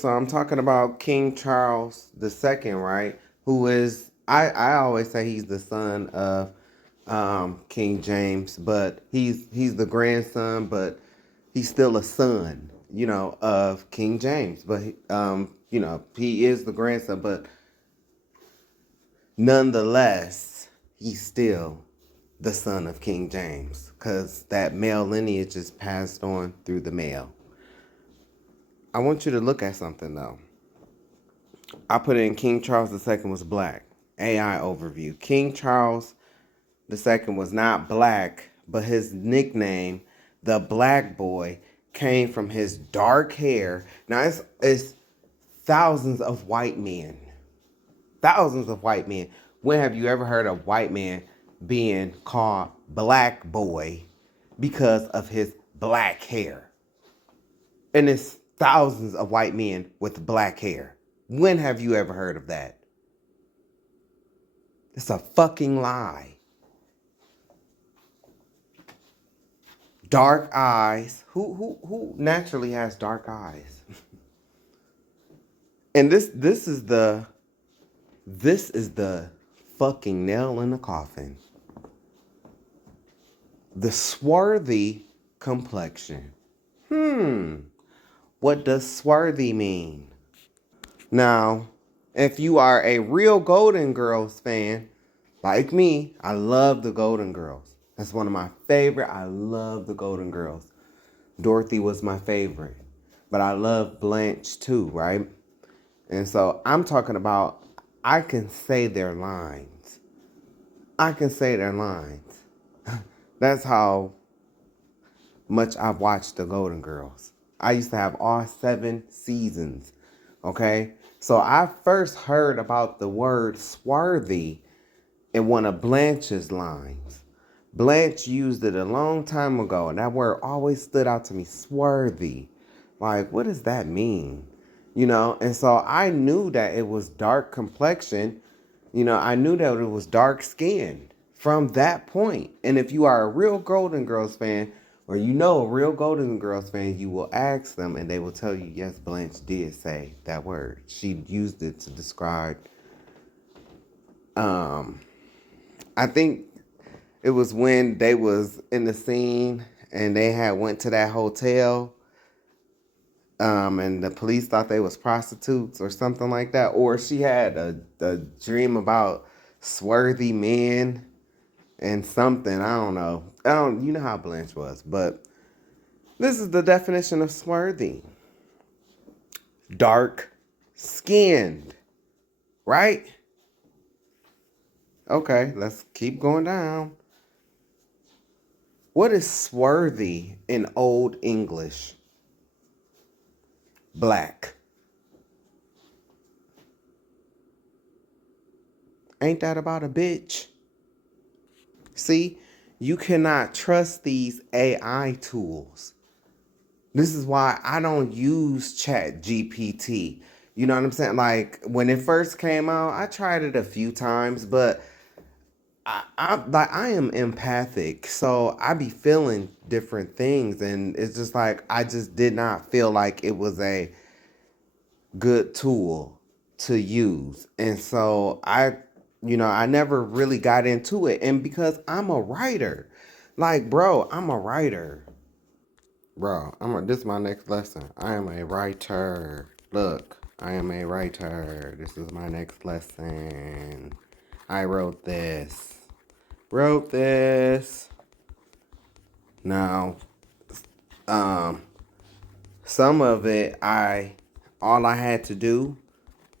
so I'm talking about King Charles II, right? Who is, I always say he's the son of King James, but he's the grandson, but he's still a son, of King James. But he is the grandson, but nonetheless, he's still the son of King James, because that male lineage is passed on through the male. I want you to look at something though. I put in King Charles II was black. AI overview. King Charles II was not black, but his nickname, the Black Boy, came from his dark hair. Now it's thousands of white men. Thousands of white men. When have you ever heard a white man being called Black Boy because of his black hair? And it's thousands of white men with black hair. When have you ever heard of that? It's a fucking lie. Dark eyes. Who naturally has dark eyes? And this is the fucking nail in the coffin. The swarthy complexion. What does swarthy mean? Now, if you are a real Golden Girls fan, like me, I love the Golden Girls. That's one of my favorite. I love the Golden Girls. Dorothy was my favorite. But I love Blanche too, right? And so I'm talking about, I can say their lines. I can say their lines. That's how much I've watched the Golden Girls. I used to have all 7 seasons. Okay? So I first heard about the word swarthy in one of Blanche's lines. Blanche used it a long time ago, and that word always stood out to me, swarthy. Like, what does that mean? And so I knew that it was dark complexion. I knew that it was dark skinned from that point. And if you are a real Golden Girls fan, or a real Golden Girls fan, you will ask them and they will tell you, yes, Blanche did say that word. She used it to describe, I think it was when they was in the scene and they had went to that hotel, and the police thought they was prostitutes or something like that. Or she had a dream about swarthy men and something. I don't know. You know how Blanche was, but this is the definition of swarthy. Dark skinned, right? Okay, let's keep going down. What is swarthy in Old English? Black. Ain't that about a bitch? See, you cannot trust these AI tools. This is why I don't use Chat GPT. You know what I'm saying? Like, when it first came out, I tried it a few times, but I am empathic, so I be feeling different things, and it's just like I just did not feel like it was a good tool to use. And so I never really got into it. And because I'm a writer, like, bro, I'm a writer. Bro, this is my next lesson. I am a writer. Look, I am a writer. This is my next lesson. I wrote this. Now, some of it all I had to do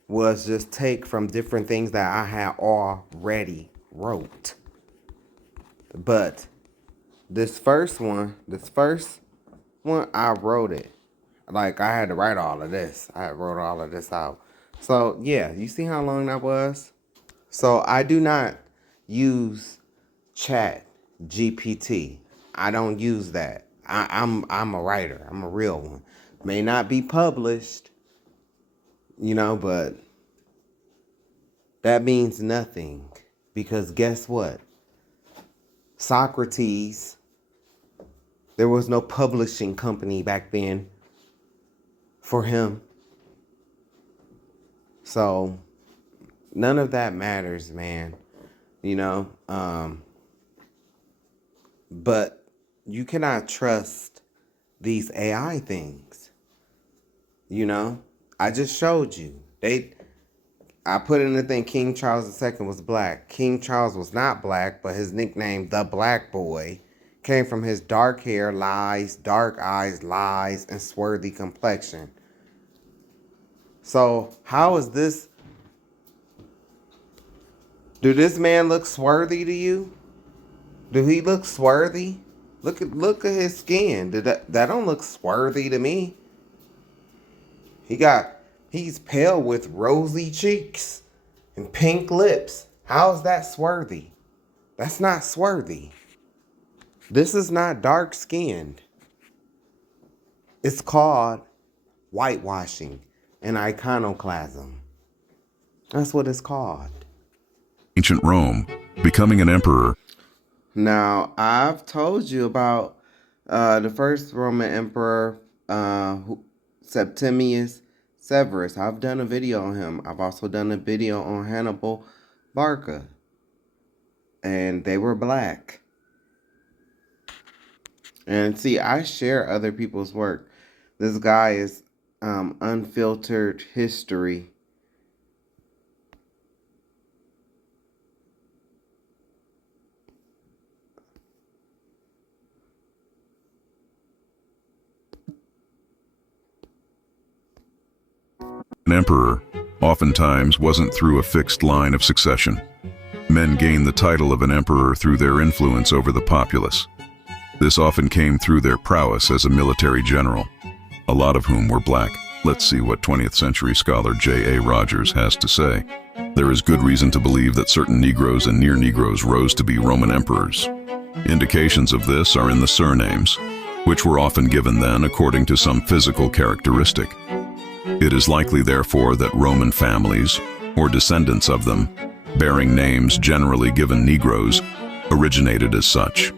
was just take from different things that I had already wrote. But this first one, I wrote it. Like, I had to write all of this. I wrote all of this out. So, yeah, you see how long that was? So, I do not use Chat GPT. I don't use that. I'm a writer. I'm a real one. May not be published, but that means nothing. Because guess what? Socrates, there was no publishing company back then for him. So none of that matters, man. You know, but you cannot trust these AI things. You know, I just showed you. I put in the thing King Charles II was black. King Charles was not black, but his nickname, the Black Boy, came from his dark hair, lies, dark eyes, lies, and swarthy complexion. So how is this? Do this man look swarthy to you? Do he look swarthy? Look at his skin. That don't look swarthy to me. He's pale with rosy cheeks and pink lips. How's that swarthy? That's not swarthy. This is not dark skinned. It's called whitewashing and iconoclasm. That's what it's called. Ancient Rome, becoming an emperor. Now, I've told you about the first Roman emperor, Septimius Severus. I've done a video on him. I've also done a video on Hannibal Barca. And they were black. And see, I share other people's work. This guy is Unfiltered History. An emperor oftentimes wasn't through a fixed line of succession. Men gained the title of an emperor through their influence over the populace. This often came through their prowess as a military general, a lot of whom were black. Let's see what 20th century scholar J.A. Rogers has to say. There is good reason to believe that certain Negroes and near-Negroes rose to be Roman emperors. Indications of this are in the surnames, which were often given then according to some physical characteristic. It is likely, therefore, that Roman families, or descendants of them, bearing names generally given Negroes, originated as such.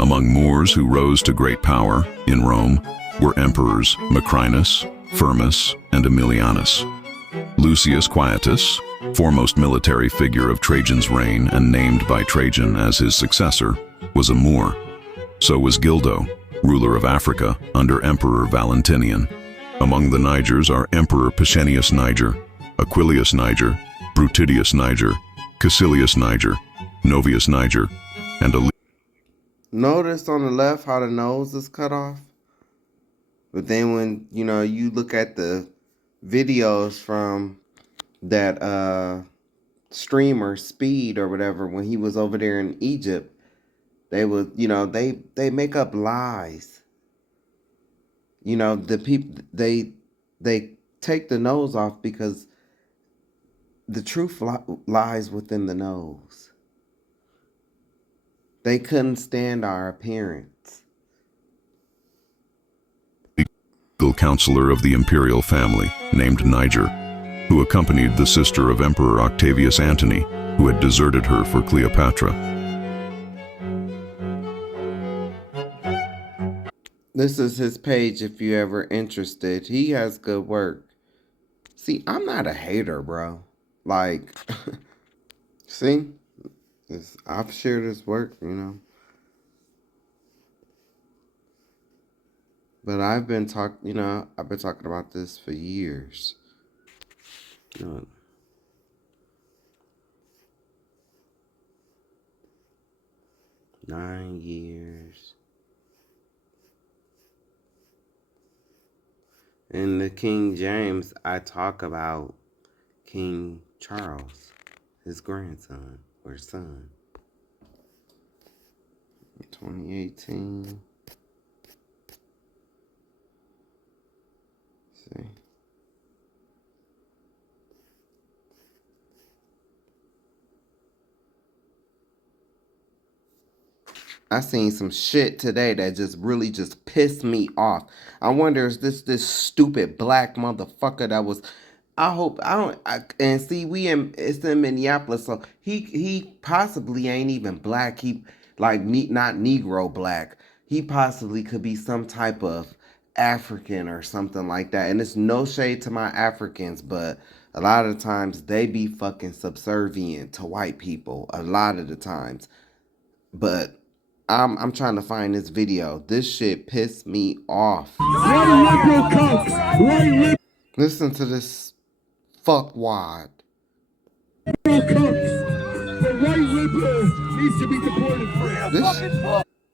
Among Moors who rose to great power in Rome were emperors Macrinus, Firmus, and Aemilianus. Lucius Quietus, foremost military figure of Trajan's reign and named by Trajan as his successor, was a Moor. So was Gildo, ruler of Africa under Emperor Valentinian. Among the Nigers are Emperor Pescennius Niger, Aquilius Niger, Brutidius Niger, Caecilius Niger, Novius Niger, and Notice on the left how the nose is cut off? But then when, you look at the videos from that streamer, Speed or whatever, when he was over there in Egypt, they would, they make up lies. The people, they take the nose off because the truth lies within the nose. They couldn't stand our appearance. legal counselor of the imperial family, named Niger, who accompanied the sister of Emperor Octavius Antony, who had deserted her for Cleopatra. This is his page if you're ever interested. He has good work. See, I'm not a hater, bro. Like, see? I've shared his work, But I've been talking about this for years. 9 years. In the King James, I talk about King Charles, his grandson or son. 2018. See. I seen some shit today that just really just pissed me off. I wonder is this stupid black motherfucker that was. And see it's in Minneapolis, so he possibly ain't even black. He not Negro black. He possibly could be some type of African or something like that. And it's no shade to my Africans, but a lot of the times they be fucking subservient to white people. A lot of the times. But I'm trying to find this video. This shit pissed me off. Listen to this fuckwad.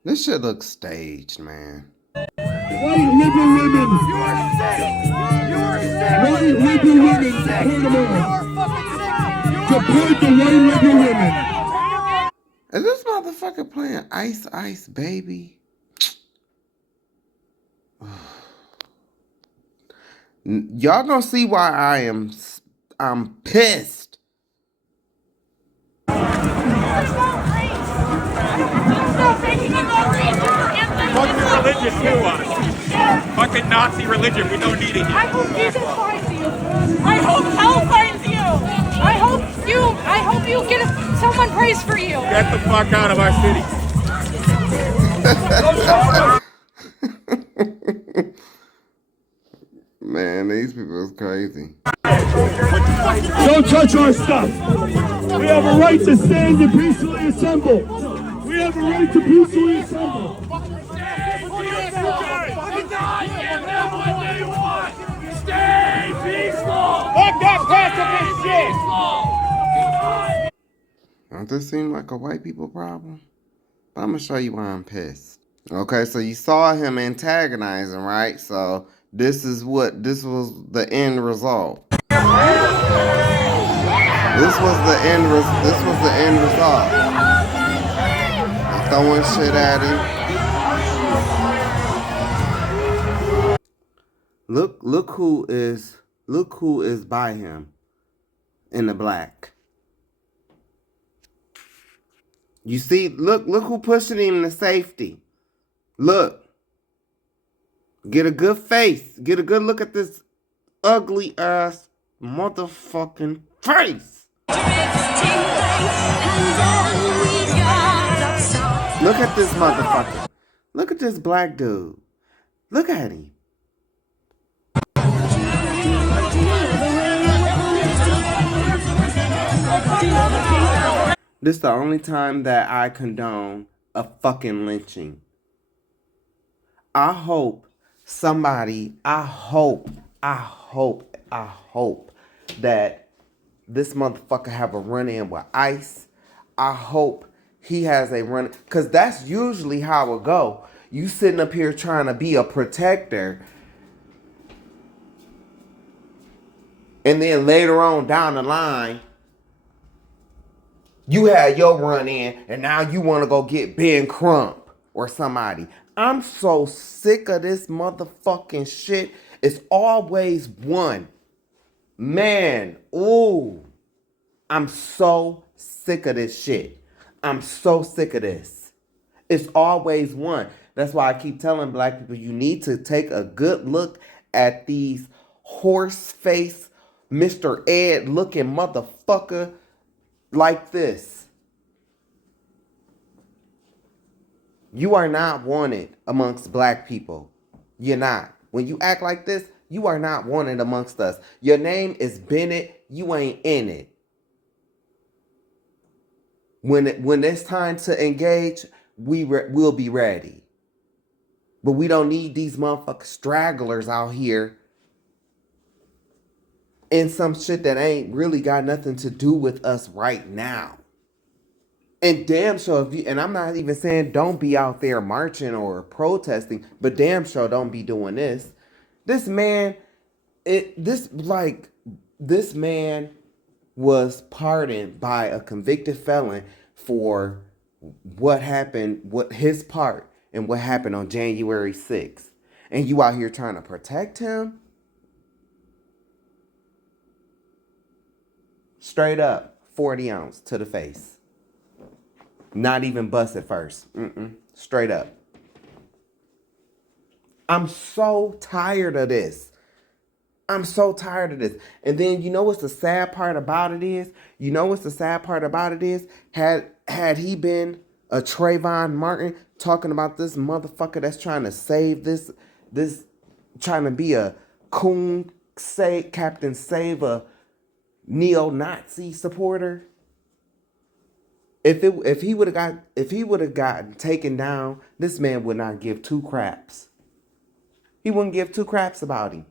This shit looks staged, man. White liberal women. You are sick. You are sick. White liberal women. Support the white liberal women. Is this motherfucker playing Ice Ice Baby? Y'all gonna see why I'm pissed. Fuck your religion too, fucking Nazi religion. We don't need it here. I hope Jesus finds you. I hope hell finds you. I hope you get someone prays for you. Get the fuck out of our city. Man, these people is crazy. Don't touch our stuff. We have a right to stand and peacefully assemble. We have a right to peacefully assemble. Stay peaceful. Fuck that pacifist shit. Don't this seem like a white people problem? But I'm gonna show you why I'm pissed. Okay, so you saw him antagonizing, right? So this was the end result. This was the end result. I'm throwing shit at him. Look who is by him in the black. You see, look who pushing him to safety. Look. Get a good face. Get a good look at this ugly ass motherfucking face. Look at this motherfucker. Look at this black dude. Look at him. This is the only time that I condone a fucking lynching. I hope that this motherfucker have a run-in with ICE. I hope he has a run, because that's usually how it go. You sitting up here trying to be a protector, and then later on down the line, you had your run-in, and now you want to go get Ben Crump or somebody. I'm so sick of this motherfucking shit. It's always one. Man, ooh. I'm so sick of this shit. I'm so sick of this. It's always one. That's why I keep telling black people, you need to take a good look at these horse face, Mr. Ed looking motherfucker like this. You are not wanted amongst black people. You're not. When you act like this, you are not wanted amongst us. Your name is Bennett. You ain't in it. When it's time to engage, we'll be ready. But we don't need these motherfucking stragglers out here in some shit that ain't really got nothing to do with us right now. And damn sure, and I'm not even saying don't be out there marching or protesting, but damn sure don't be doing this. This man was pardoned by a convicted felon for what happened, what his part and what happened on January 6th. And you out here trying to protect him? Straight up, 40 ounce to the face. Not even bust at first. Straight up. I'm so tired of this. I'm so tired of this. And then you know what's the sad part about it is? Had he been a Trayvon Martin talking about this motherfucker that's trying to save this trying to be a coon, say Captain Save a neo-Nazi supporter. If he would have gotten taken down, this man would not give two craps. He wouldn't give two craps about him.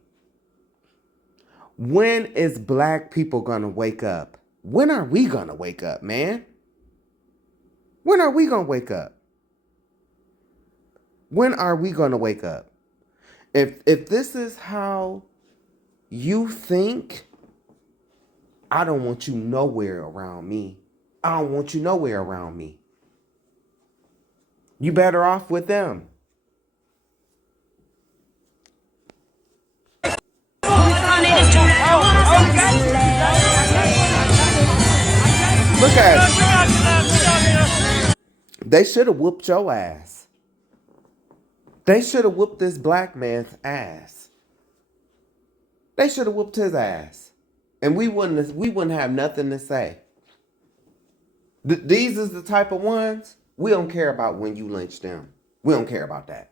When is black people gonna wake up? When are we gonna wake up, man? When are we gonna wake up? When are we gonna wake up? If this is how you think, I don't want you nowhere around me. I don't want you nowhere around me. You better off with them. Look at it. They should have whooped your ass. They should have whooped this black man's ass. They should have whooped his ass. And we wouldn't have nothing to say. These is the type of ones we don't care about when you lynch them. We don't care about that.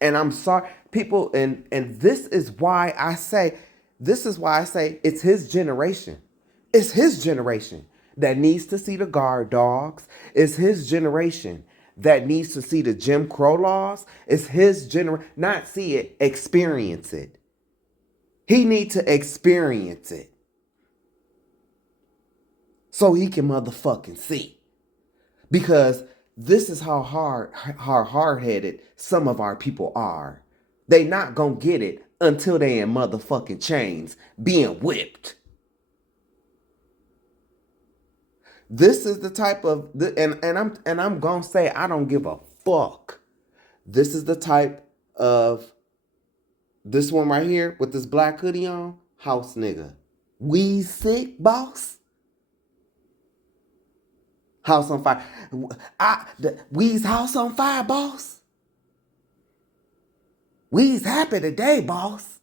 And I'm sorry, people, and this is why I say it's his generation. It's his generation that needs to see the guard dogs. It's his generation that needs to see the Jim Crow laws. It's his generation, not see it, experience it. He needs to experience it so he can motherfucking see. Because this is how hard-headed some of our people are. They not gonna get it until they in motherfucking chains being whipped. This is the type of, and I'm gonna say I don't give a fuck. This is the type of, this one right here with this black hoodie on, house nigga. We sick, boss? House on fire. We's house on fire, boss. We's happy today, boss.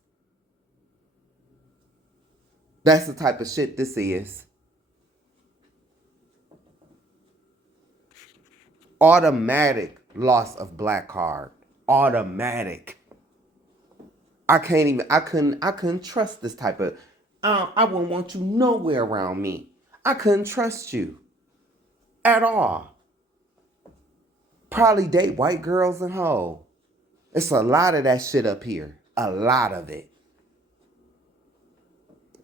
That's the type of shit this is. Automatic loss of black card. Automatic. I couldn't trust this type of, I wouldn't want you nowhere around me. I couldn't trust you at all. Probably date white girls and hoe. It's a lot of that shit up here. A lot of it.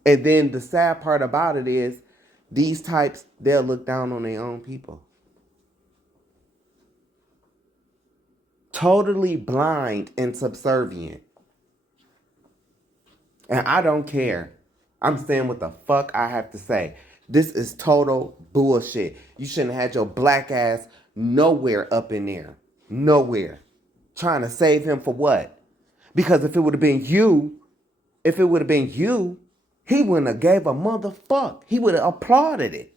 And then the sad part about it is these types, they'll look down on their own people. Totally blind and subservient. And I don't care. I'm saying what the fuck I have to say. This is total bullshit. You shouldn't have had your black ass nowhere up in there. Nowhere. Trying to save him for what? Because if it would have been you, he wouldn't have gave a motherfuck. He would have applauded it.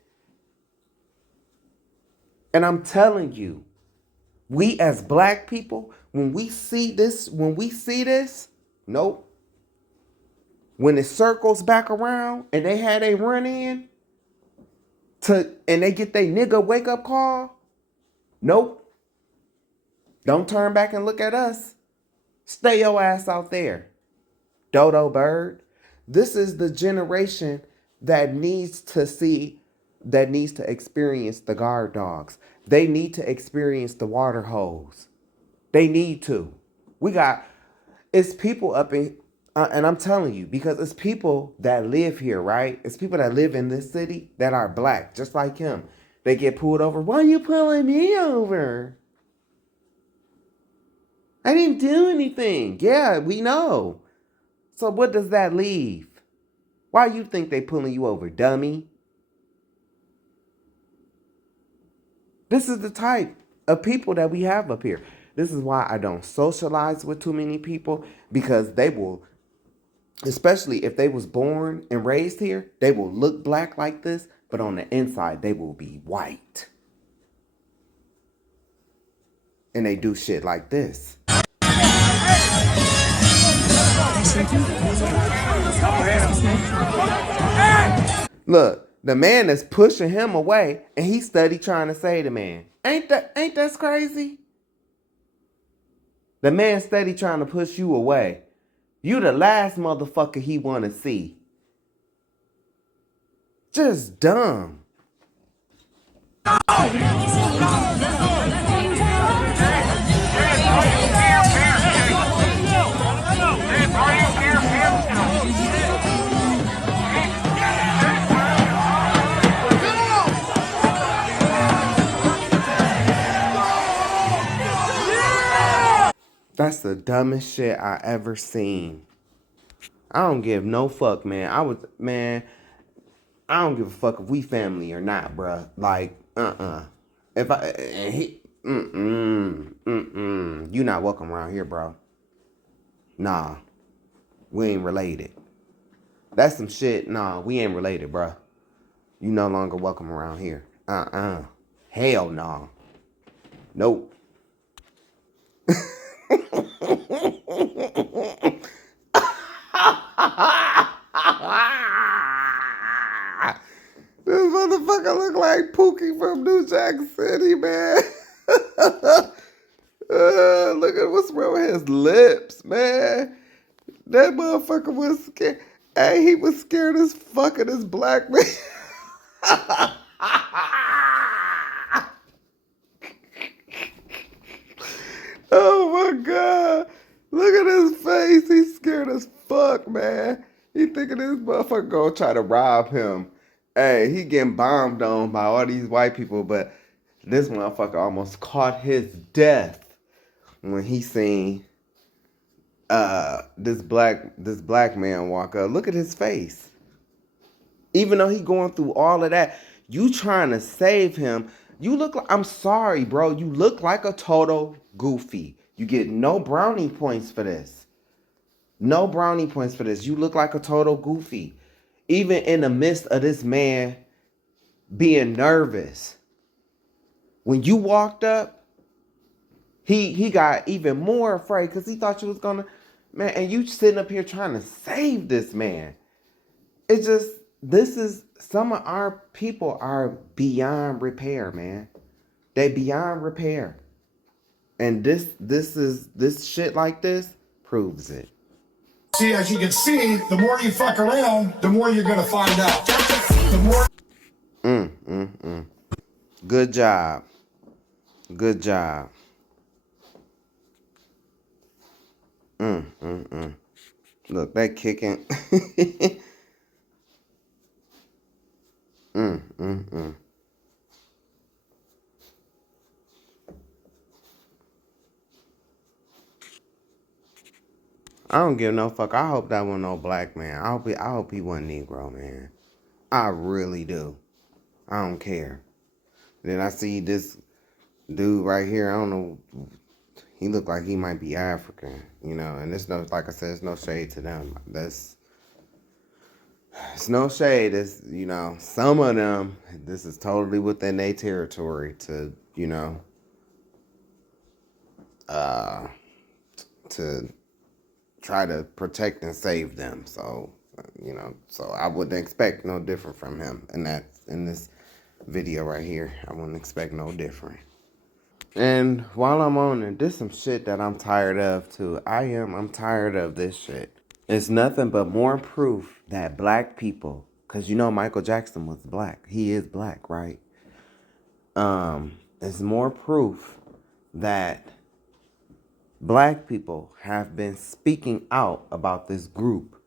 And I'm telling you, we as black people, when we see this, nope. When it circles back around and they had a run in and they get their nigga wake up call, nope. Don't turn back and look at us. Stay your ass out there. Dodo bird. This is the generation that needs to experience the guard dogs. They need to experience the water hose. They need to. It's people up in, and I'm telling you, because it's people that live here, right? It's people that live in this city that are black, just like him. They get pulled over. Why are you pulling me over? I didn't do anything. Yeah, we know. So what does that leave? Why you think they pulling you over, dummy? This is the type of people that we have up here. This is why I don't socialize with too many people, because they will, especially if they was born and raised here, they will look black like this, but on the inside, they will be white. And they do shit like this. Look, the man is pushing him away, and he steady trying to say the man. Ain't that crazy? The man steady trying to push you away. You the last motherfucker he want to see. Just dumb. That's the dumbest shit I ever seen. I don't give no fuck, man. I don't give a fuck if we family or not, bruh. Like, If I, and he, you not welcome around here, bro. Nah, we ain't related. That's some shit. Nah, we ain't related, bruh. You no longer welcome around here. Hell no. Nope. This motherfucker look like Pookie from New Jack City, man. Look at what's wrong with his lips, man. That motherfucker was scared. Hey, he was scared as fuck of this black man. Oh my God. Look at his face. He's scared as fuck, man. He thinking this motherfucker gonna try to rob him. Hey, he getting bombed on by all these white people, but this motherfucker almost caught his death when he seen this black man walk up. Look at his face. Even though he going through all of that, you trying to save him. You look like, I'm sorry, bro. You look like a total goofy. You get no brownie points for this. No brownie points for this. You look like a total goofy. Even in the midst of this man being nervous. When you walked up, he got even more afraid because he thought you was gonna, man, and you sitting up here trying to save this man. It's just, some of our people are beyond repair, man. They beyond repair. And this shit like this proves it. See, as you can see, the more you fuck around, the more you're gonna find out. The more. Good job. Good job. Look, that kicking. I don't give no fuck. I hope that wasn't no black man. I hope he wasn't Negro, man. I really do. I don't care. Then I see this dude right here. I don't know. He looked like he might be African, you know. And it's no, like I said, it's no shade to them. It's no shade. It's, you know, some of them, this is totally within their territory to, you know, to try to protect and save them. So, you know, so I wouldn't expect no different from him in this video right here. I wouldn't expect no different. And while I'm on it, there's some shit that I'm tired of too. I'm tired of this shit. It's nothing but more proof that black people, because you know Michael Jackson was black. He is black, right? It's more proof that black people have been speaking out about this group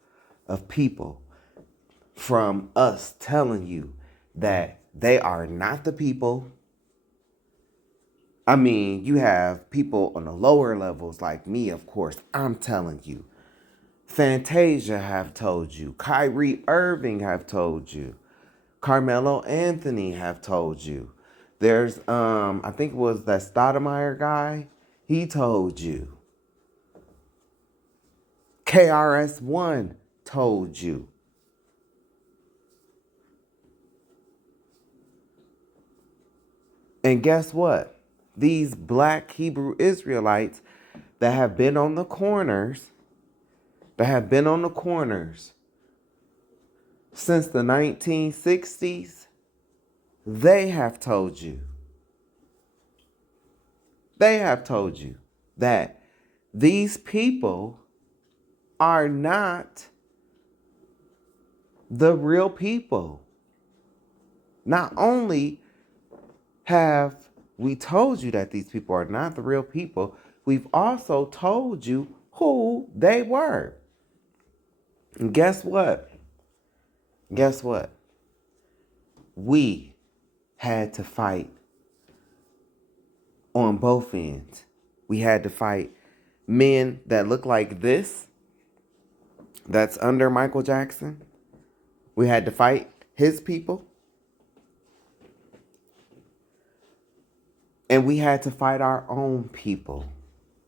of people from us telling you that they are not the people. I mean, you have people on the lower levels like me, of course. I'm telling you. Fantasia have told you. Kyrie Irving have told you. Carmelo Anthony have told you. There's, I think it was that Stoudemire guy. He told you. KRS-One told you. And guess what? These black Hebrew Israelites that have been on the corners, since the 1960s, they have told you. They have told you that these people are not the real people. Not only have we told you that these people are not the real people, we've also told you who they were. And guess what? Guess what? We had to fight on both ends. We had to fight men that look like this, that's under Michael Jackson. We had to fight his people. And we had to fight our own people.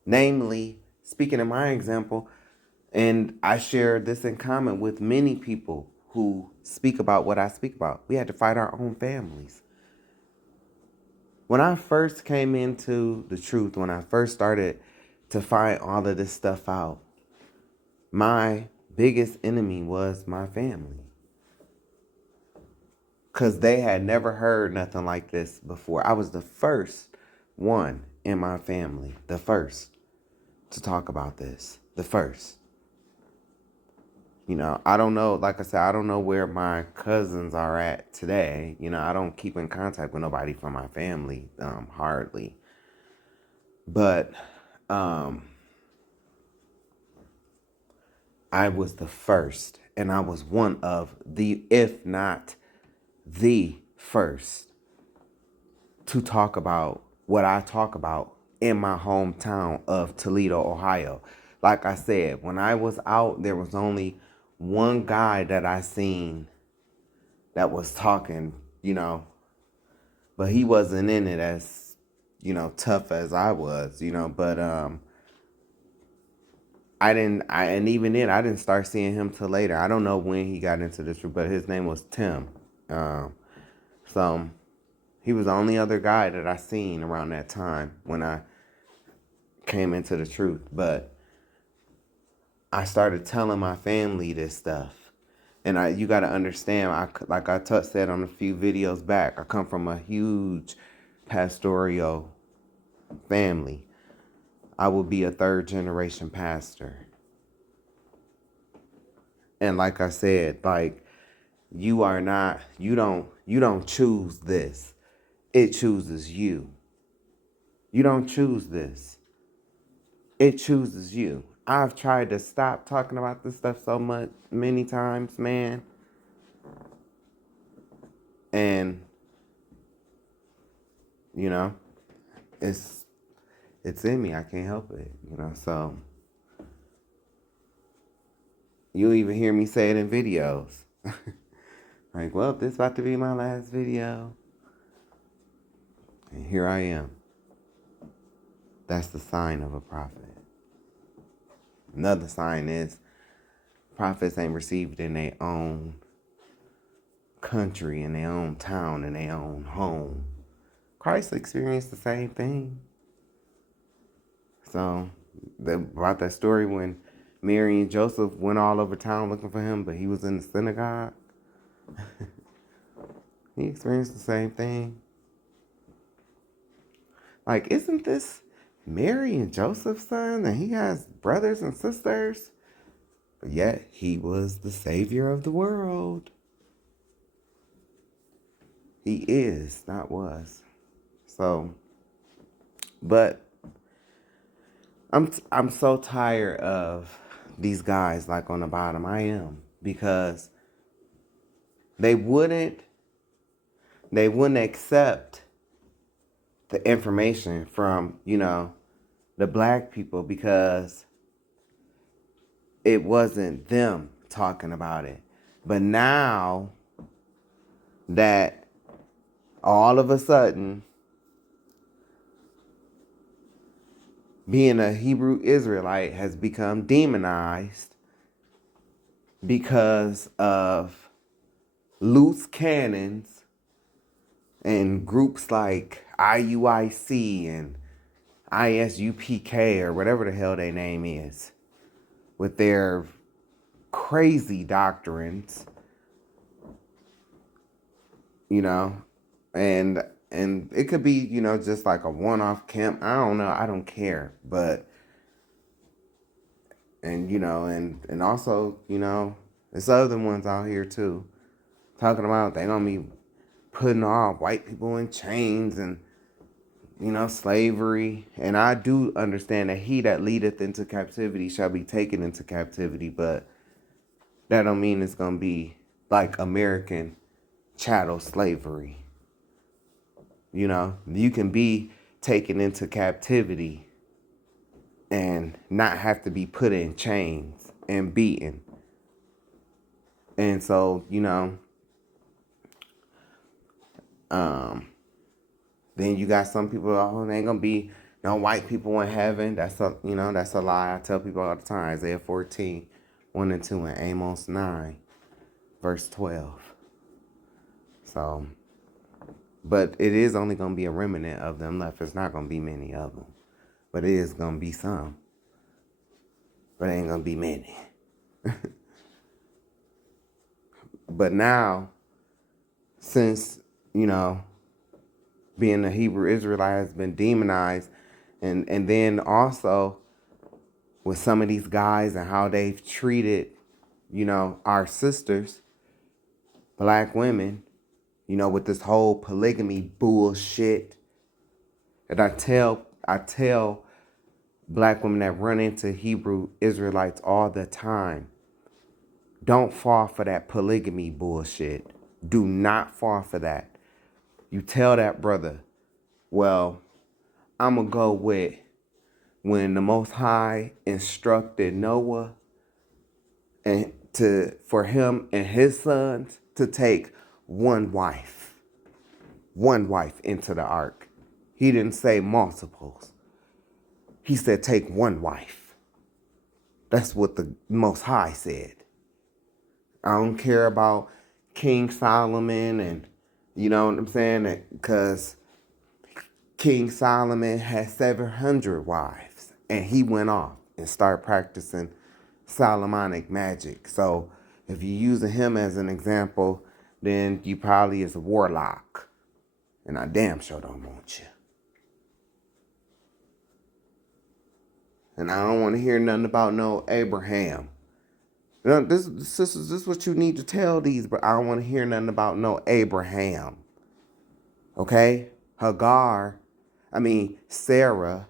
Namely, speaking in my example, and I share this in common with many people who speak about what I speak about. We had to fight our own families. When I first came into the truth, when I first started to find all of this stuff out, my biggest enemy was my family. Because they had never heard nothing like this before. I was the first one in my family, the first to talk about this, the first. You know, I don't know, like I said, I don't know where my cousins are at today. You know, I don't keep in contact with nobody from my family, hardly. But I was the first, and I was one of the, if not the first, to talk about what I talk about in my hometown of Toledo, Ohio. Like I said, when I was out, there was only one guy that I seen that was talking, you know, but he wasn't in it as, you know, tough as I was, you know, but I didn't start seeing him till later. I don't know when he got into this, but his name was Tim. So he was the only other guy that I seen around that time when I came into the truth. But I started telling my family this stuff. And you got to understand, like I said on a few videos back, I come from a huge pastoral family. I will be a third generation pastor. And like I said, like you don't choose this. It chooses you. You don't choose this. It chooses you. I've tried to stop talking about this stuff many times, man. And, you know, it's in me. I can't help it, you know, so. You'll even hear me say it in videos. Like, well, this is about to be my last video. And here I am. That's the sign of a prophet. Another sign is prophets ain't received in their own country, in their own town, in their own home. Christ experienced the same thing. So, about that story when Mary and Joseph went all over town looking for him, but he was in the synagogue. He experienced the same thing. Like, isn't this Mary and Joseph's son? And he has brothers and sisters? But yet, he was the savior of the world. He is, not was. So, but I'm so tired of these guys like on the bottom. I am, because they wouldn't accept the information from, you know, the black people because it wasn't them talking about it. But now that all of a sudden being a Hebrew Israelite has become demonized because of loose cannons and groups like IUIC and ISUPK or whatever the hell their name is, with their crazy doctrines, you know, and it could be, you know, just like a one-off camp. I don't know. I don't care. But And, you know, and also, you know, there's other ones out here too. Talking about they gonna be putting all white people in chains and, you know, slavery. And I do understand that he that leadeth into captivity shall be taken into captivity, but that don't mean it's gonna be like American chattel slavery. You know, you can be taken into captivity and not have to be put in chains and beaten. And so, you know, then you got some people, oh, there ain't gonna be no white people in heaven. That's a, you know, that's a lie. I tell people all the time. Isaiah 14, 1 and 2, and Amos 9, verse 12. So, but it is only gonna be a remnant of them left. It's not gonna be many of them. But it is gonna be some. But it ain't gonna be many. But now, since, you know, being a Hebrew Israelite has been demonized, and then also with some of these guys and how they've treated, you know, our sisters, black women, you know, with this whole polygamy bullshit. And I tell black women that run into Hebrew Israelites all the time, don't fall for that polygamy bullshit. Do not fall for that. You tell that brother, well, I'm going to go with when the Most High instructed Noah and for him and his sons to take one wife into the ark. He didn't say multiples. He said take one wife. That's what the Most High said. I don't care about King Solomon and, you know what I'm saying? Because King Solomon had 700 wives and he went off and started practicing Solomonic magic. So if you're using him as an example, then you probably is a warlock. And I damn sure don't want you. And I don't want to hear nothing about no Abraham. You know, this is what you need to tell these, but I don't want to hear nothing about no Abraham. Okay? Sarah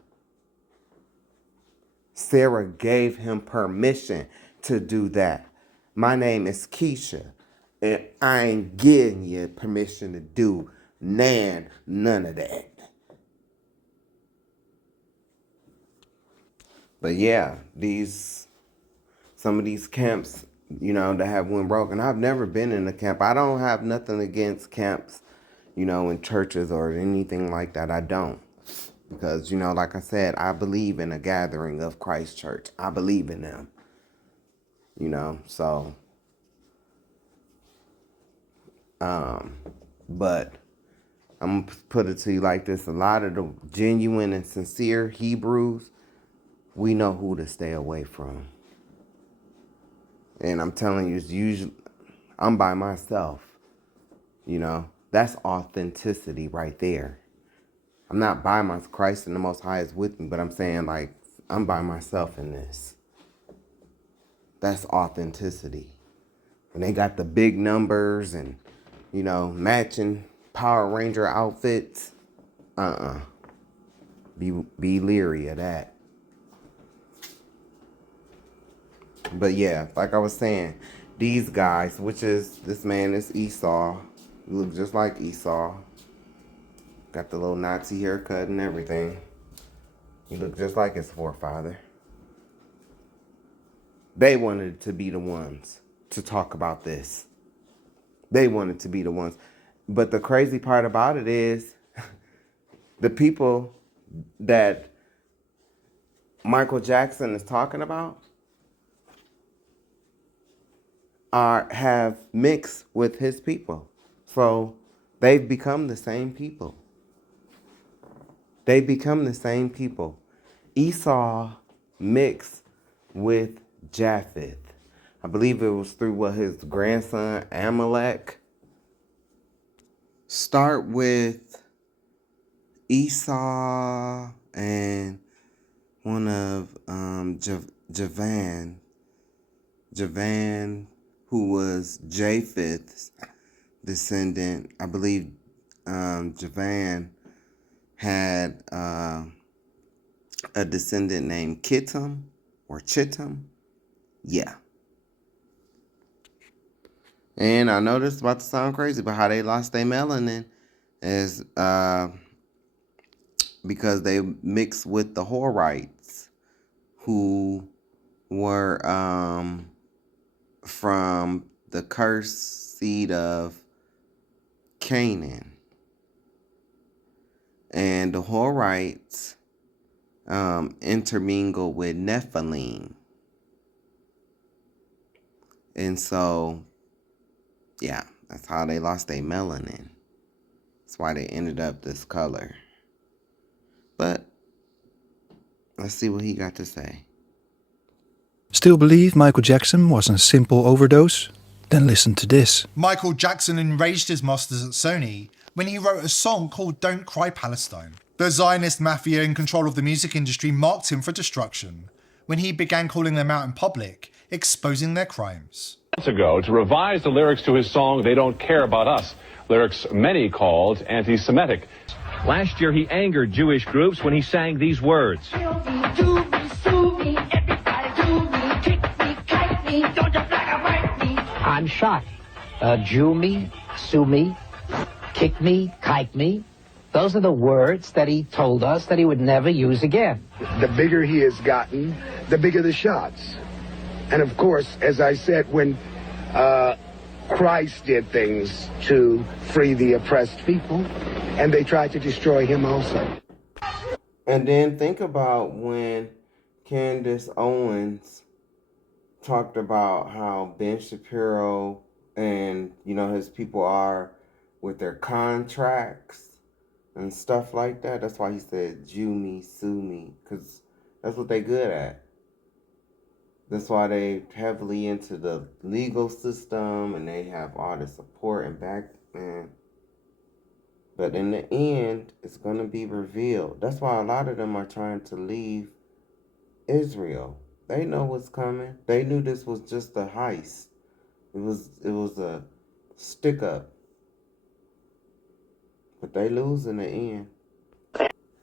gave him permission to do that. My name is Keisha, and I ain't giving you permission to do none of that. But yeah, some of these camps, you know, that have went broke. And I've never been in a camp. I don't have nothing against camps, you know, in churches or anything like that. I don't. Because, you know, like I said, I believe in a gathering of Christ Church. I believe in them. You know, so. But I'm going to put it to you like this. A lot of the genuine and sincere Hebrews, we know who to stay away from. And I'm telling you, it's usually, I'm by myself. You know, that's authenticity right there. I'm not by my Christ and the Most High is with me, but I'm saying like, I'm by myself in this. That's authenticity. And they got the big numbers and, you know, matching Power Ranger outfits. Be leery of that. But yeah, like I was saying, these guys, this man is Esau. He looks just like Esau. Got the little Nazi haircut and everything. He looked just like his forefather. They wanted to be the ones to talk about this. They wanted to be the ones. But the crazy part about it is the people that Michael Jackson is talking about have mixed with his people. So they've become the same people. They become the same people. Esau mixed with Japheth. I believe it was through his grandson Amalek. Start with Esau and one of Javan, who was Japheth's descendant. I believe Javan had a descendant named Kittim or Chittim. Yeah. And I know this is about to sound crazy, but how they lost their melanin is because they mixed with the Horites, who were from the cursed seed of Canaan. And the Horites intermingled with Nephilim. And so, yeah, that's how they lost their melanin. That's why they ended up this color. But let's see what he got to say. Still believe Michael Jackson was a simple overdose? Then listen to this. Michael Jackson enraged his masters at Sony when he wrote a song called Don't Cry Palestine. The Zionist mafia in control of the music industry marked him for destruction when he began calling them out in public, exposing their crimes. Ago to revise the lyrics to his song They Don't Care About Us, lyrics many called anti-Semitic. Last year he angered Jewish groups when he sang these words. Do me, sue me, everybody do me, kick me, kite me, don't you black or white me. I'm shocked. Jew me, sue me, kick me, kite me. Those are the words that he told us that he would never use again. The bigger he has gotten, the bigger the shots. And of course, as I said, when Christ did things to free the oppressed people, and they tried to destroy him also. And then think about when Candace Owens talked about how Ben Shapiro and, his people are with their contracts and stuff like that. That's why he said, Jew me, sue me, because that's what they good at. That's why they heavily into the legal system and they have all the support and back, man. But in the end, it's going to be revealed. That's why a lot of them are trying to leave Israel. They know what's coming. They knew this was just a heist. It was a stick up. But they lose in the end.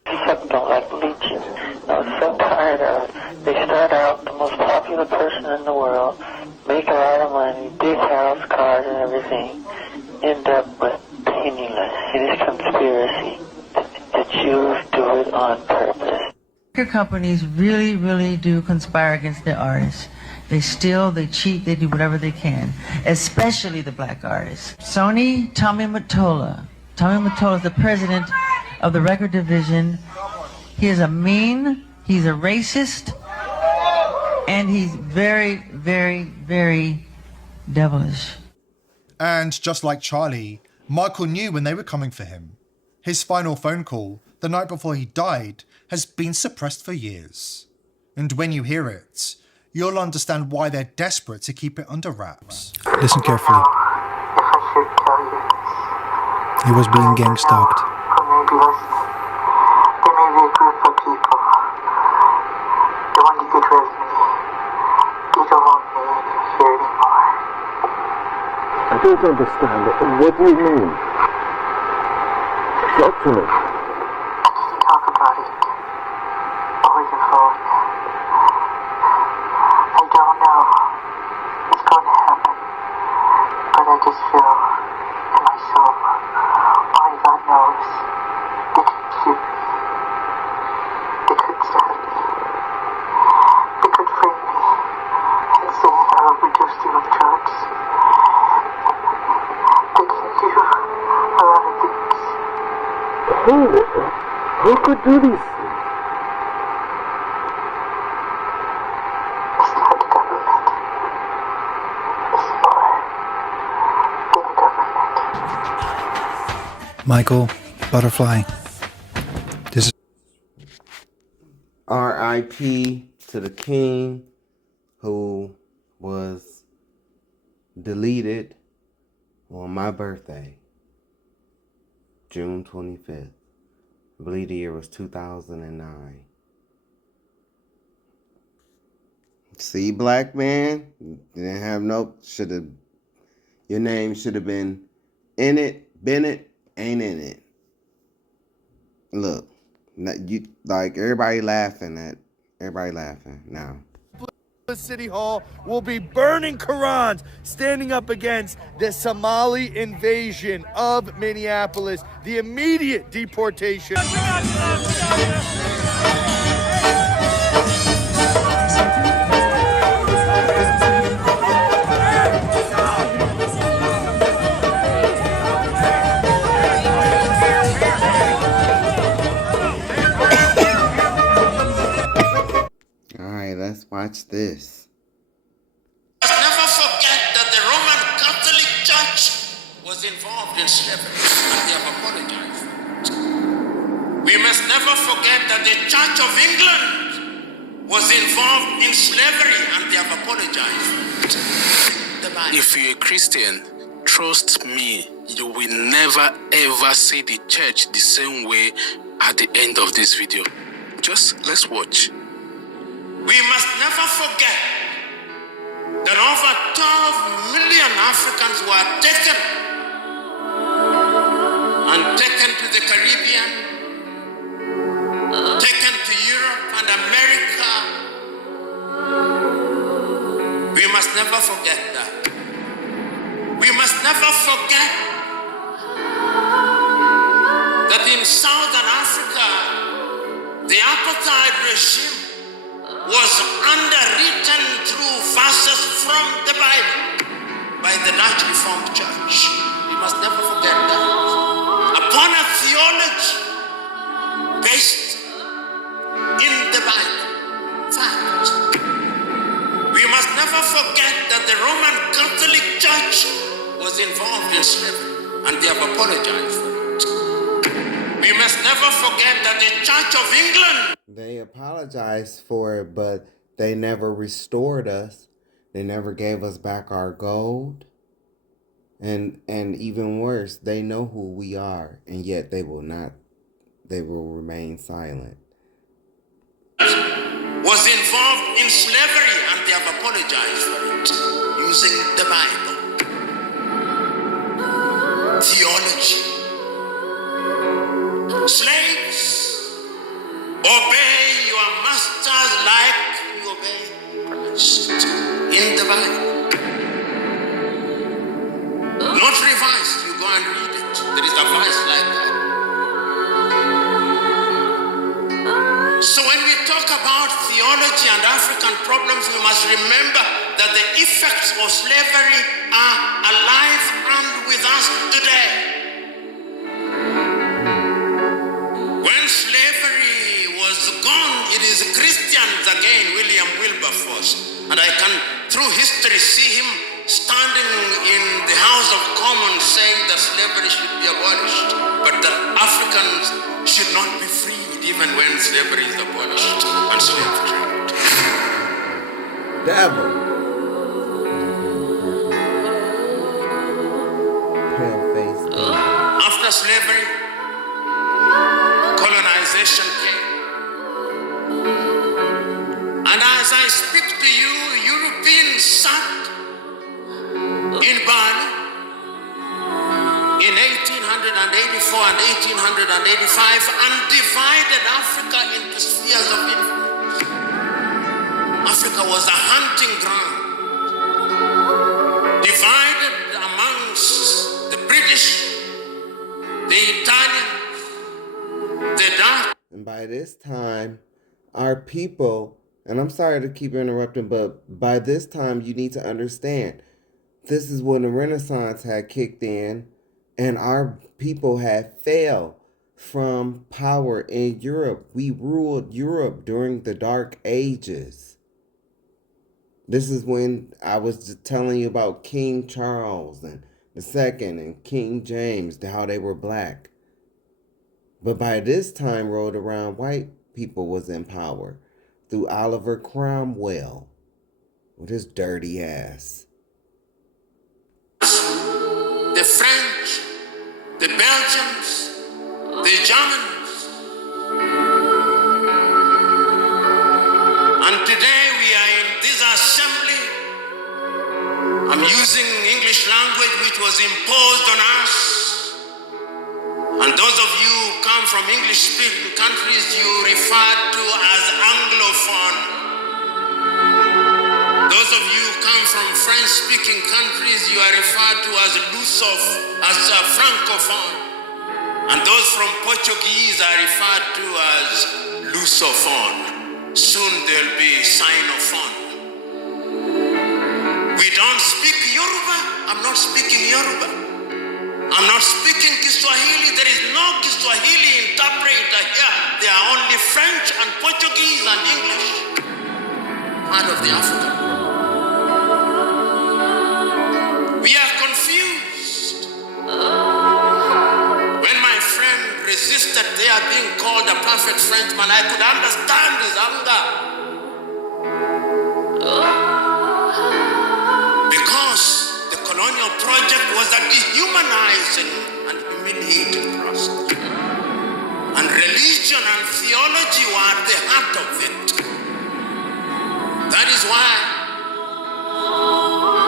Except don't like leeches. I was so tired of it. They start out the most popular person in the world, make a lot of money, big house, cars, and everything, end up with penniless. It is conspiracy. The Jews do it on purpose. Record companies really, really do conspire against their artists. They steal, they cheat, they do whatever they can, especially the black artists. Sony, Tommy Mottola. Tommy Mottola is the president of the record division. He is a mean, he's a racist, and he's very, very, very devilish. And just like Charlie, Michael knew when they were coming for him. His final phone call, the night before he died, has been suppressed for years. And when you hear it, you'll understand why they're desperate to keep it under wraps. Listen carefully. He was being gang stalked. There may be a group of people that want to get rid of me. You don't want me here anymore. I don't understand. What do you mean? Talk to me. Talk about it. Over the phone. I don't know what's going to happen, but I just feel in my soul, only God knows, they could shoot me. They could stab me. They could frame me and say I overdosed you with drugs. They can do a lot of things. Who could do these things? It's not the government. It's more than the government. Michael, Butterfly. This is R.I.P. to the king who was deleted on my birthday, June 25th. I believe the year was 2009. See, black man, didn't have no, your name should have been in it, Bennett, ain't in it. Look, you like everybody laughing now. City Hall will be burning Qurans, standing up against the Somali invasion of Minneapolis, the immediate deportation. Alright, let's watch this. Never forget that the Roman Catholic Church was involved in slavery and they have apologized. We must never forget that the Church of England was involved in slavery and they have apologized. If you're a Christian, trust me, you will never ever see the church the same way at the end of this video. Just let's watch. We must never forget that over 12 million Africans were taken to the Caribbean, taken to Europe and America. We must never forget that. We must never forget that in Southern Africa, the apartheid regime was underwritten through verses from the Bible by the Dutch Reformed Church. We must never forget that. Upon a theology based in the Bible, fact. We must never forget that the Roman Catholic Church was involved in slavery and they have apologized for it. We must never forget that the Church of England, they apologized for it, but they never restored us. They never gave us back our gold. And even worse, they know who we are, and yet they will remain silent. Was involved in slavery and they have apologized for it using the Bible. Theology. Slaves, obey your masters like you obey Christ in the Bible. Not revised, you go and read it. There is a verse like that. So when we talk about theology and African problems, we must remember that the effects of slavery are alive and with us today. When slavery was gone, it is Christians again, William Wilberforce. And I can, through history, see him standing in the House of Commons saying that slavery should be abolished, but that Africans should not be freed even when slavery is abolished and slave trade. Devil. Pale-faced. After slavery, colonization came. And as I speak to you, Europeans sat in Bali in 1884 and 1885 and divided Africa into spheres of influence. Africa was a hunting ground, divided amongst the British, the Italians, the Dutch. And by this time, our people, and I'm sorry to keep interrupting, but by this time you need to understand, this is when the Renaissance had kicked in and our people had fell from power in Europe. We ruled Europe during the Dark Ages. This is when I was just telling you about King Charles and II and King James, how they were black. But by this time rolled around, white people was in power through Oliver Cromwell with his dirty ass. The French, the Belgians, the Germans. And today we are in, these are I'm using English language which was imposed on us. And those of you who come from English-speaking countries, you refer to as Anglophone. Those of you who come from French-speaking countries, you are referred to as Francophone. And those from Portuguese are referred to as Lusophone. Soon there'll be Sinophone. We don't speak Yoruba. I'm not speaking Yoruba. I'm not speaking Kiswahili. There is no Kiswahili interpreter here. There are only French and Portuguese and English. Part of the African. We are confused. When my friend resisted their being called a perfect Frenchman, I could understand his anger. Because the colonial project was a dehumanizing and humiliating process. And religion and theology were at the heart of it. That is why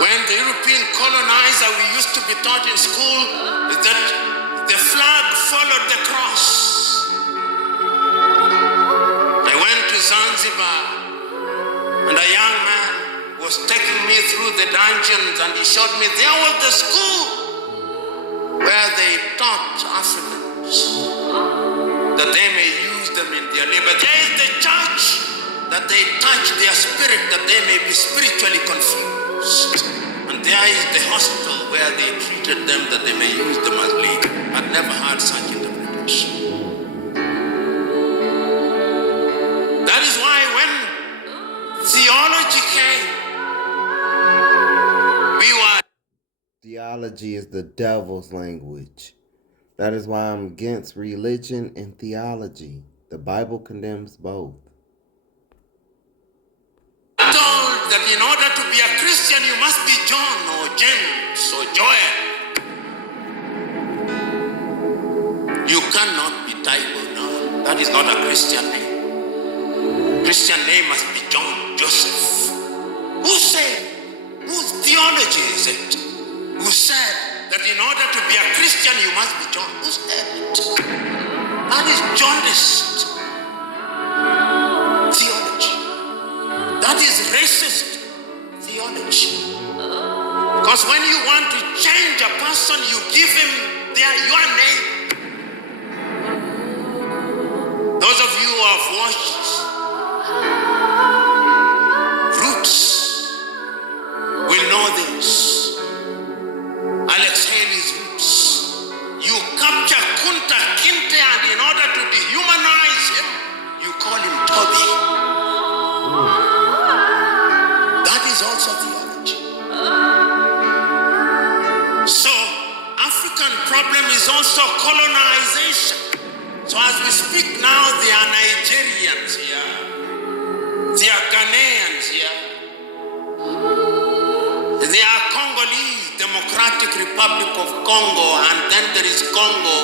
when the European colonizer, we used to be taught in school that the flag followed the cross. I went to Zanzibar and a young man was taking me through the dungeons and he showed me there was the school where they taught Africans that they may use them in their labor. There is the church that they touch their spirit that they may be spiritually confused. And there is the hospital where they treated them that they may use them as labor. I've never heard such interpretation. That is why when theology came, Theology is the devil's language. That is why I'm against religion and theology. The Bible condemns both. Told that in order to be a Christian, you must be John or James or Joel. You cannot be Taiwo, no. That is not a Christian name. Christian name must be John, Joseph. Who said? Whose theology is it? Who said that in order to be a Christian you must be John? Who said it? That is jaundiced theology. That is racist theology. Because when you want to change a person, you give him your name. Those of you who have watched Roots will know this. Alex Haley's Roots. You capture Kunta Kinte and in order to dehumanize him, you call him Toby. That is also theology. So, African problem is also colonization. So as we speak now, there are Nigerians here. There are Ghanaians here. There are Congolese, Democratic Republic of Congo, and then there is Congo,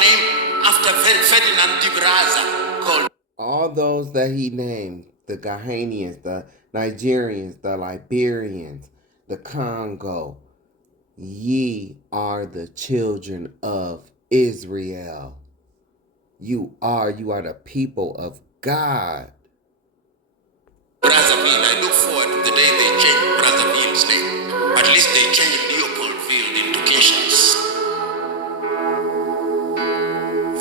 named after Ferdinand de Brazza, called. All those that he named, the Ghanaians, the Nigerians, the Liberians, the Congo, ye are the children of Israel. You are the people of God. Brazzaville, I look forward to the day they change Brazzaville's name. At least they changed Leopoldville into Kinshasa.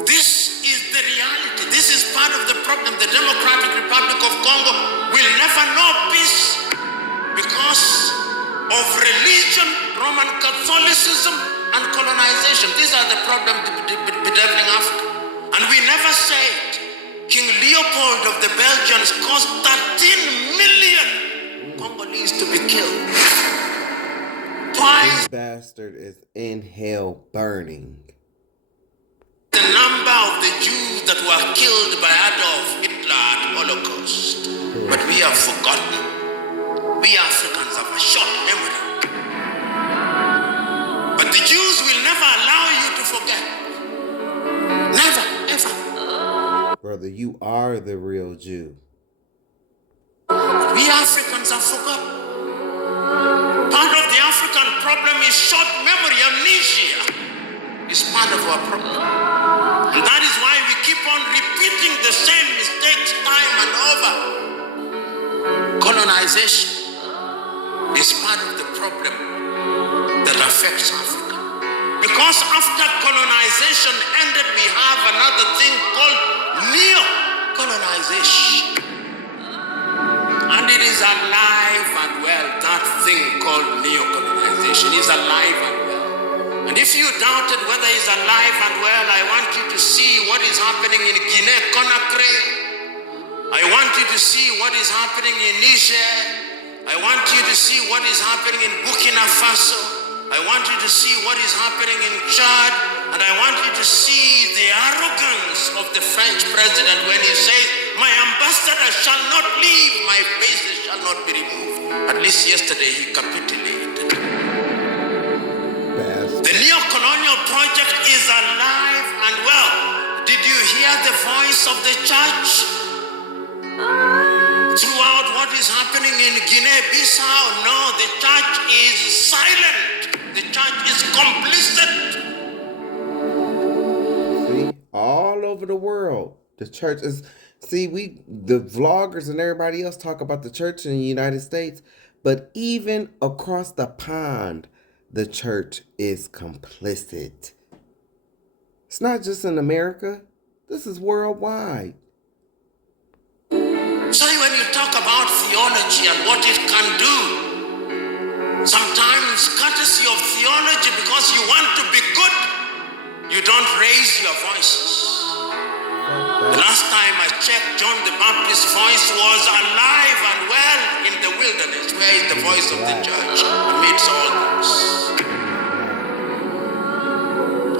This is the reality. This is part of the problem. The Democratic Republic of Congo will never know peace because of religion, Roman Catholicism, and colonization. These are the problems bedeviling Africa. And we never said King Leopold of the Belgians caused 13 million Congolese to be killed. This bastard is in hell burning. The number of the Jews that were killed by Adolf Hitler at Holocaust. But we have forgotten. We Africans have a short memory. But the Jews will never allow you to forget. Never, ever. Brother, you are the real Jew. We Africans have forgotten. Part of the African problem is short memory, amnesia. It's part of our problem. And that is why we keep on repeating the same mistakes time and over. Colonization is part of the problem that affects Africa. Because after colonization ended, we have another thing called neo-colonization. And it is alive and well. That thing called neo-colonization is alive and well. And if you doubted whether it's alive and well, I want you to see what is happening in Guinea-Conakry. I want you to see what is happening in Niger. I want you to see what is happening in Burkina Faso. I want you to see what is happening in Chad. And I want you to see the arrogance of the French president when he says, my ambassador shall not leave, my bases shall not be removed. At least yesterday he capitulated. The neo-colonial project is alive and well. Did you hear the voice of the church? Throughout what is happening in Guinea-Bissau, no, the church is silent. The church is complicit. See, all over the world, the church is. See, the vloggers and everybody else talk about the church in the United States, but even across the pond, the church is complicit. It's not just in America. This is worldwide. So when you talk about theology and what it can do, sometimes courtesy of theology, because you want to be good, you don't raise your voices. The last time I checked, John the Baptist's voice was alive and well in the wilderness. Where is the voice of the church amidst all this?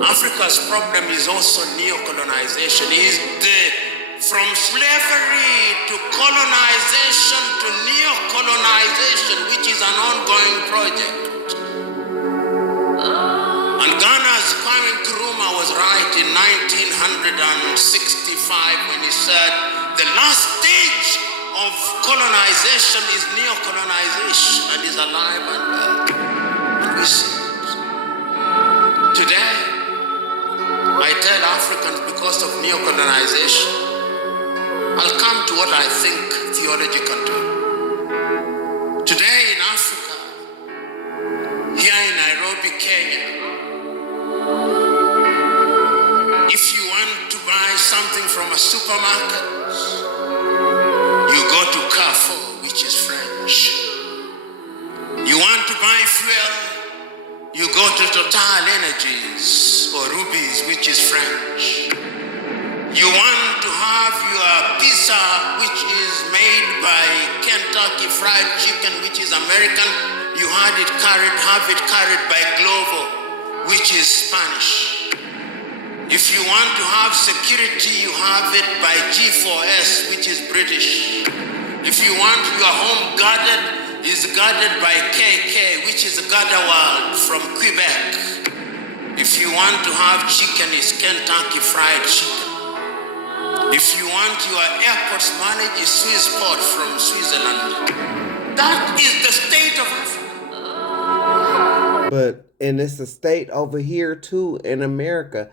Africa's problem is also neo-colonization. From slavery to colonization to neo-colonization, which is an ongoing project. And Ghana's Kwame Nkrumah was right in 1965 when he said the last stage of colonization is neo-colonization, and is alive and well. And we see it. Today, I tell Africans, because of neo-colonization, I'll come to what I think theology can do. Today in Africa, here in Nairobi, Kenya, if you want to buy something from a supermarket, you go to FAFO, which is French. You want to buy fuel, you go to Total Energies or Rubies, which is French. You want to have your pizza, which is made by Kentucky Fried Chicken, which is American. You have it carried by Glovo, which is Spanish. If you want to have security, you have it by G4S, which is British. If you want your home guarded, it's guarded by KK, which is Gardaworld from Quebec. If you want to have chicken, it's Kentucky Fried Chicken. If you want your airports managed, it's Swissport from Switzerland. That is the state of Africa. And it's a state over here too in America,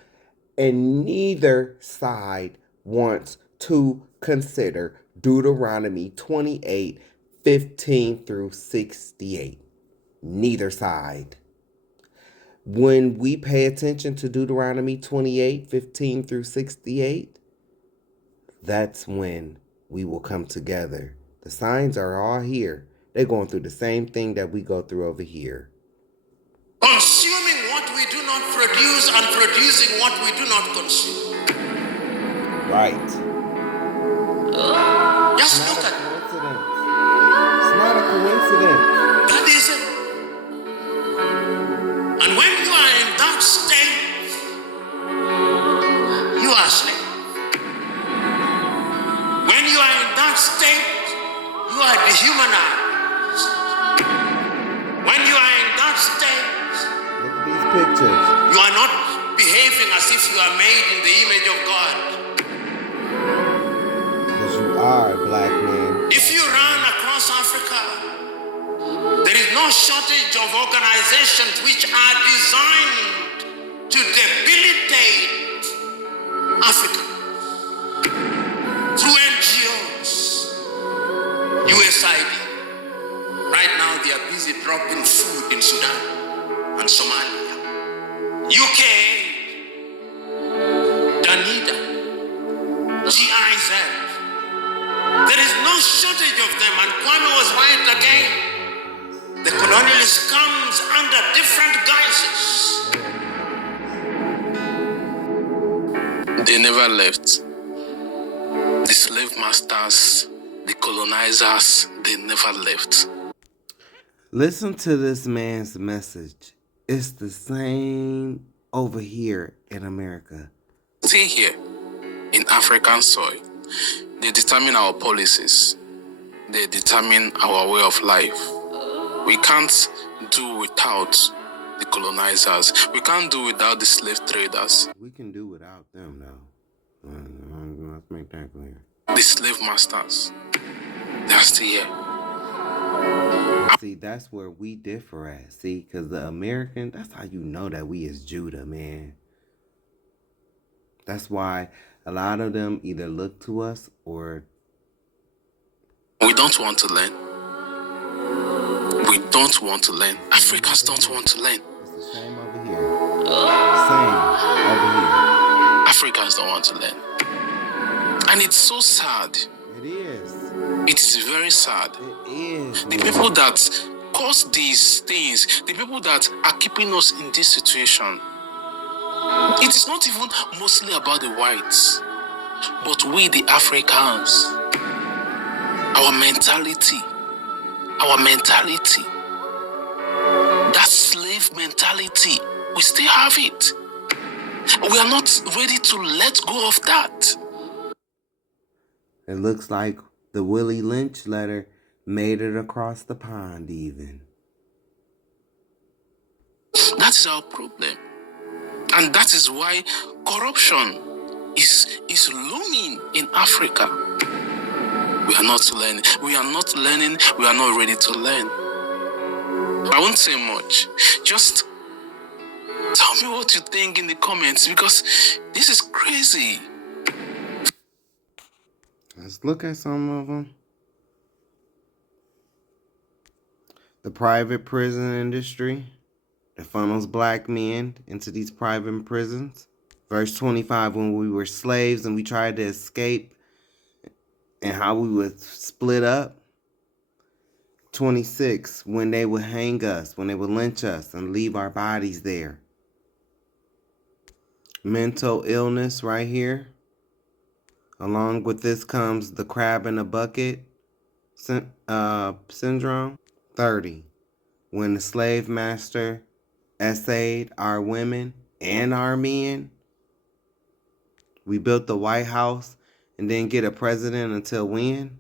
and neither side wants to consider Deuteronomy 28, 15 through 68. Neither side. When we pay attention to Deuteronomy 28, 15 through 68, that's when we will come together. The signs are all here. They're going through the same thing that we go through over here. Consuming what we do not produce and producing what we do not consume. Right. Just look at it. It's not a coincidence. That is it. And when you are in that state, you are slave. When you are in that state, you are dehumanized. When you are in that state, look at these pictures. You are not behaving as if you are made in the image of God. Because you are a black man. If you run across Africa, there is no shortage of organizations which are designed to debilitate Africa through NGOs, USAID. Right now they are busy dropping food in Sudan and Somalia. UK, Danida, GIZ. There is no shortage of them, and Kwame was right again. The colonialist comes under different guises. They never left. The slave masters, the colonizers, they never left. Listen to this man's message. It's the same over here in America. See here, in African soil, they determine our policies. They determine our way of life. We can't do without the colonizers. We can't do without the slave traders. We can do without them now. Let's make that clear. The slave masters, they're still here. See, that's where we differ at. See, because the American, that's how you know that we is Judah, man. That's why a lot of them either look to us or... We don't want to learn. We don't want to learn. Africans don't want to learn. It's the same over here. Same over here. Africans don't want to learn. And it's so sad. It is. It is very sad. It is. The people that cause these things, the people that are keeping us in this situation, it is not even mostly about the whites, but we the Africans. Our mentality, that slave mentality, we still have it. We are not ready to let go of that. It looks like the Willie Lynch letter made it across the pond even. That is our problem. And that is why corruption is looming in Africa. We are not learning. We are not learning. We are not ready to learn. I won't say much. Just tell me what you think in the comments, because this is crazy. Let's look at some of them. The private prison industry that funnels black men into these private prisons. Verse 25, when we were slaves and we tried to escape and how we would split up. 26, when they would hang us, when they would lynch us and leave our bodies there. Mental illness right here. Along with this comes the crab in a bucket syndrome. 30, when the slave master essayed our women and our men. We built the White House and didn't get a president until when?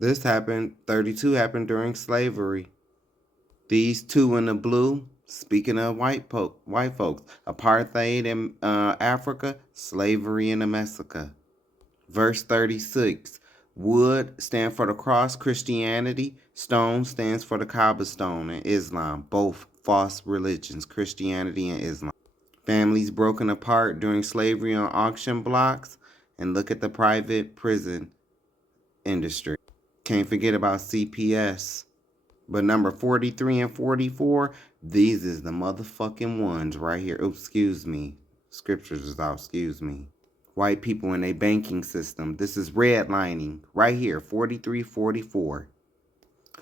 This happened, 32 happened during slavery. These two in the blue, speaking of white folks, apartheid in Africa, slavery in America. Verse 36, wood stands for the cross, Christianity. Stone stands for the Kaaba stone in Islam. Both false religions, Christianity and Islam. Families broken apart during slavery on auction blocks. And look at the private prison industry. Can't forget about CPS. But number 43 and 44, these is the motherfucking ones right here. Oh, excuse me. Scriptures is out, excuse me. White people in a banking system. This is redlining right here, 43, 44.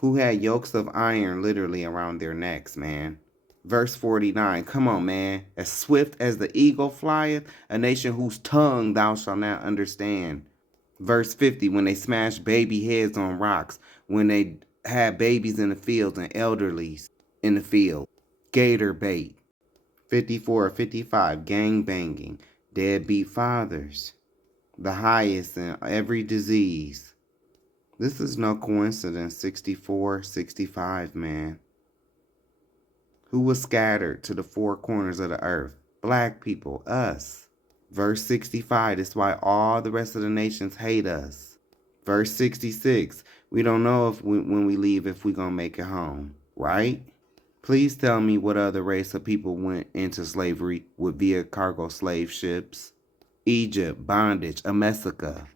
Who had yokes of iron literally around their necks, man. Verse 49, come on, man. As swift as the eagle flieth, a nation whose tongue thou shalt not understand. Verse 50, when they smashed baby heads on rocks, when they had babies in the fields and elderlies in the field. Gator bait. 54, 55, gang banging. Deadbeat fathers. The highest in every disease. This is no coincidence. 64, 65, man. Who was scattered to the four corners of the earth? Black people, us. Verse 65, that's why all the rest of the nations hate us. Verse 66, we don't know if when we leave if we're going to make it home. right? Please tell me what other race of people went into slavery with via cargo slave ships. Egypt, bondage, Emesica.